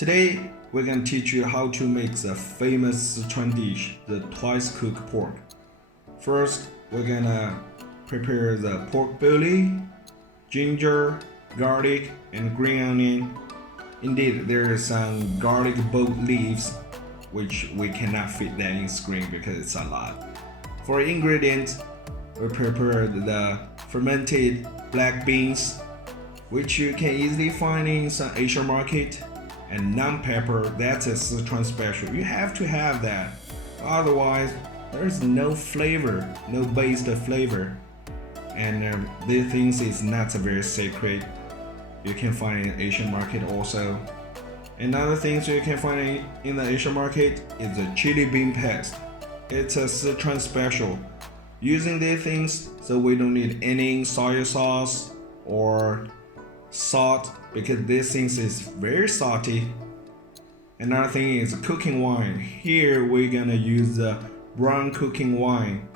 Today, we're gonna teach you how to make the famous Sichuan dish, the twice cooked pork. First, we're gonna prepare the pork belly, ginger, garlic, and green onion. Indeed, there is some garlic boat leaves, which we cannot fit that in screen because it's a lot. For ingredients, we prepared the fermented black beans, which you can easily find in some Asian market, and naan pepper. That's a Sichuan special. You have to have that, otherwise there's no flavor, no base of flavor, and these things is not very sacred. You can find in Asian market also. Another things you can find in the Asian market is the chili bean paste. It's a Sichuan special. Using these things, so we don't need any soy sauce or salt because these things is very salty. Another thing is cooking wine. Here we're gonna use the brown cooking wine,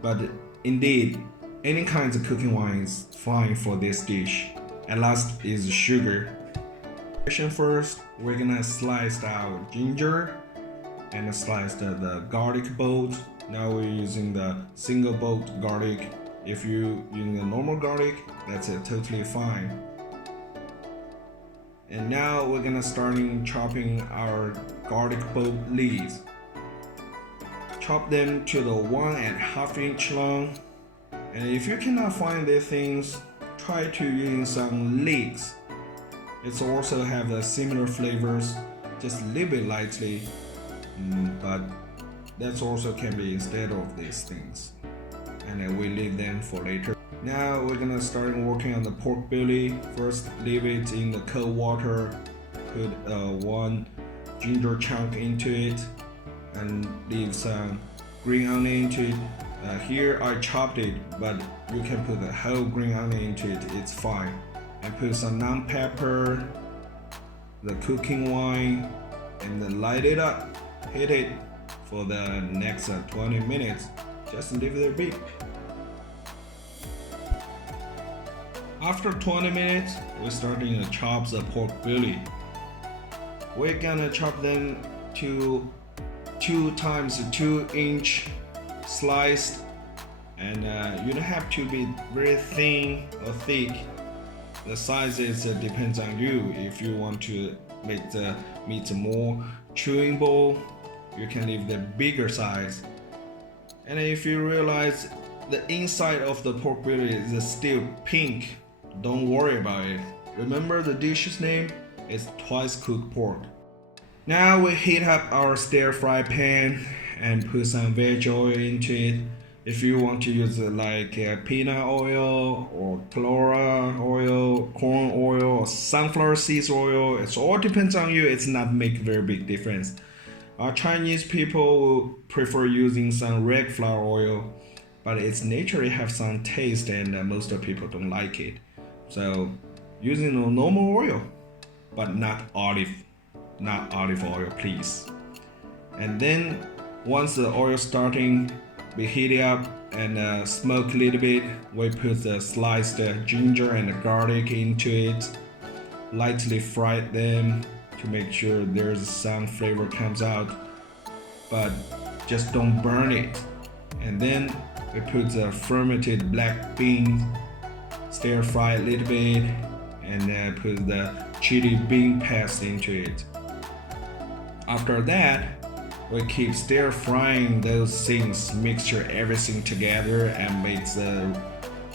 but indeed any kinds of cooking wine is fine for this dish. And last is sugar. First, we're gonna slice our ginger and slice the garlic bolt. Now we're using the single bolt garlic. If you using the normal garlic, that's totally fine. And now we're gonna start chopping our garlic bolt leaves. Chop them to the 1.5 inch long. And if you cannot find these things, try to use some leeks. It's also have the similar flavors, just a little bit lightly, but that also can be instead of these things. And then we leave them for later. Now we're gonna start working on the pork belly. First, leave it in the cold water. Put one ginger chunk into it, and leave some green onion into it. Here I chopped it, but you can put the whole green onion into it. It's fine. And put some naan pepper, the cooking wine, and then light it up. Hit it for the next 20 minutes. Just leave it a bit. After 20 minutes, we're starting to chop the pork belly. We're gonna chop them to 2 times 2 inch sliced, and you don't have to be very thin or thick. The sizes depends on you. If you want to make the meat more chewable, you can leave the bigger size. And if you realize the inside of the pork belly is still pink, don't worry about it. Remember the dish's name is twice cooked pork. Now we heat up our stir fry pan and put some veg oil into it. If you want to use peanut oil or chlorella oil, corn oil, or sunflower seeds oil, it all depends on you. It's not make very big difference. Chinese people will prefer using some red flour oil, but it's naturally have some taste, and most of people don't like it. So using a normal oil, but not olive oil, please. And then once the oil starting be heating up and smoke a little bit, we put the sliced ginger and the garlic into it. Lightly fry them to make sure there's some flavor comes out, but just don't burn it. And then we put the fermented black beans, stir fry a little bit, and put the chili bean paste into it. After that, we keep stir frying those things, mixture everything together, and make the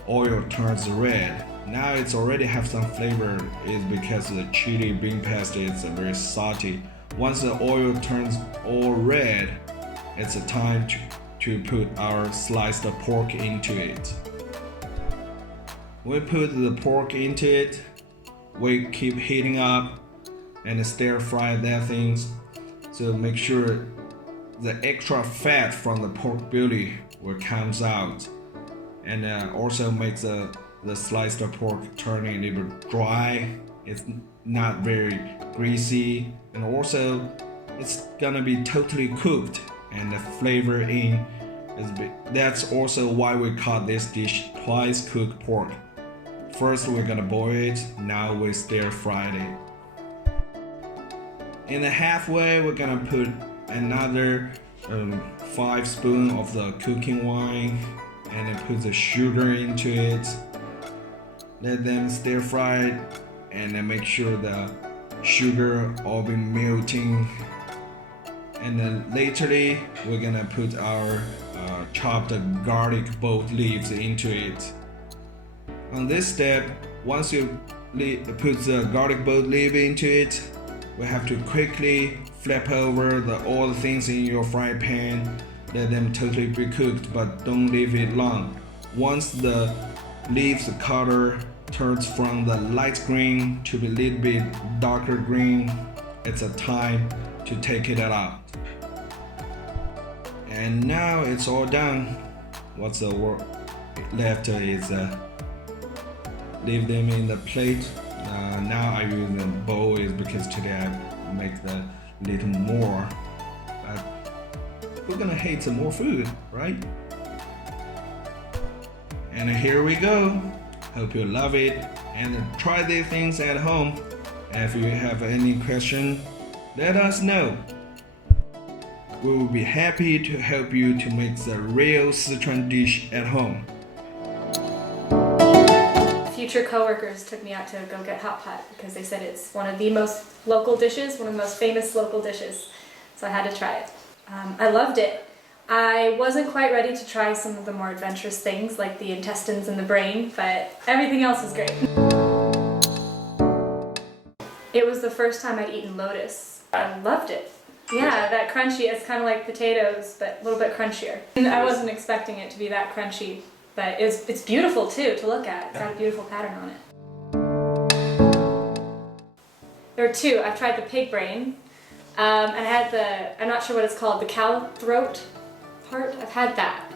oil turns red. Now it's already have some flavor, is because the chili bean paste is very salty. Once the oil turns all red, it's a time to put our sliced pork into it. We put the pork into it. We keep heating up and stir fry that things. So make sure the extra fat from the pork belly will comes out, and also makes the sliced pork turning a little bit dry. It's not very greasy, and also it's gonna be totally cooked, and the flavor in is big. That's also why we call this dish twice cooked pork. First we're gonna boil it, now we stir fry it. In the halfway, we're gonna put another 5 spoons of the cooking wine and then put the sugar into it. Let them stir fry and then make sure the sugar all be melting. And then laterly, we're gonna put our chopped garlic both leaves into it. On this step, once you put the garlic both leaf into it, we have to quickly flip over all the things in your fry pan. Let them totally be cooked, but don't leave it long. Once the leaves color turns from the light green to be a little bit darker green, it's a time to take it out. And now it's all done. What's the work left is leave them in the plate. Now I use the bowl is because today I make the little more. But we're gonna hate some more food, right? And here we go. Hope you love it and try these things at home. If you have any question, let us know. We will be happy to help you to make the real Sichuan dish at home. Future coworkers took me out to go get hot pot because they said it's one of the most local dishes, one of the most famous local dishes. So I had to try it. I loved it. I wasn't quite ready to try some of the more adventurous things like the intestines and the brain, but everything else was great. It was the first time I'd eaten lotus. I loved it. Yeah, that crunchy, it's kind of like potatoes, but a little bit crunchier. And I wasn't expecting it to be that crunchy, but it's beautiful too to look at. It's got a beautiful pattern on it. There are two. I've tried the pig brain, and I had I'm not sure what it's called, the cow throat part. I've had that.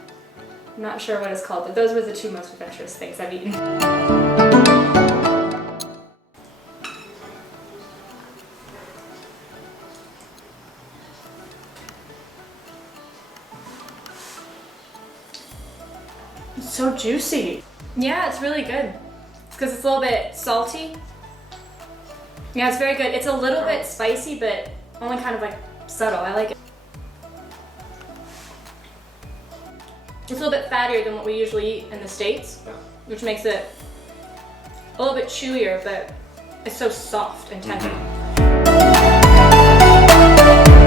I'm not sure what it's called, but those were the two most adventurous things I've eaten. It's so juicy. Yeah, it's really good. It's because it's a little bit salty. Yeah, it's very good. It's a little bit spicy, but only kind of like subtle. I like it. It's a little bit fattier than what we usually eat in the States, which makes it a little bit chewier, but it's so soft and tender.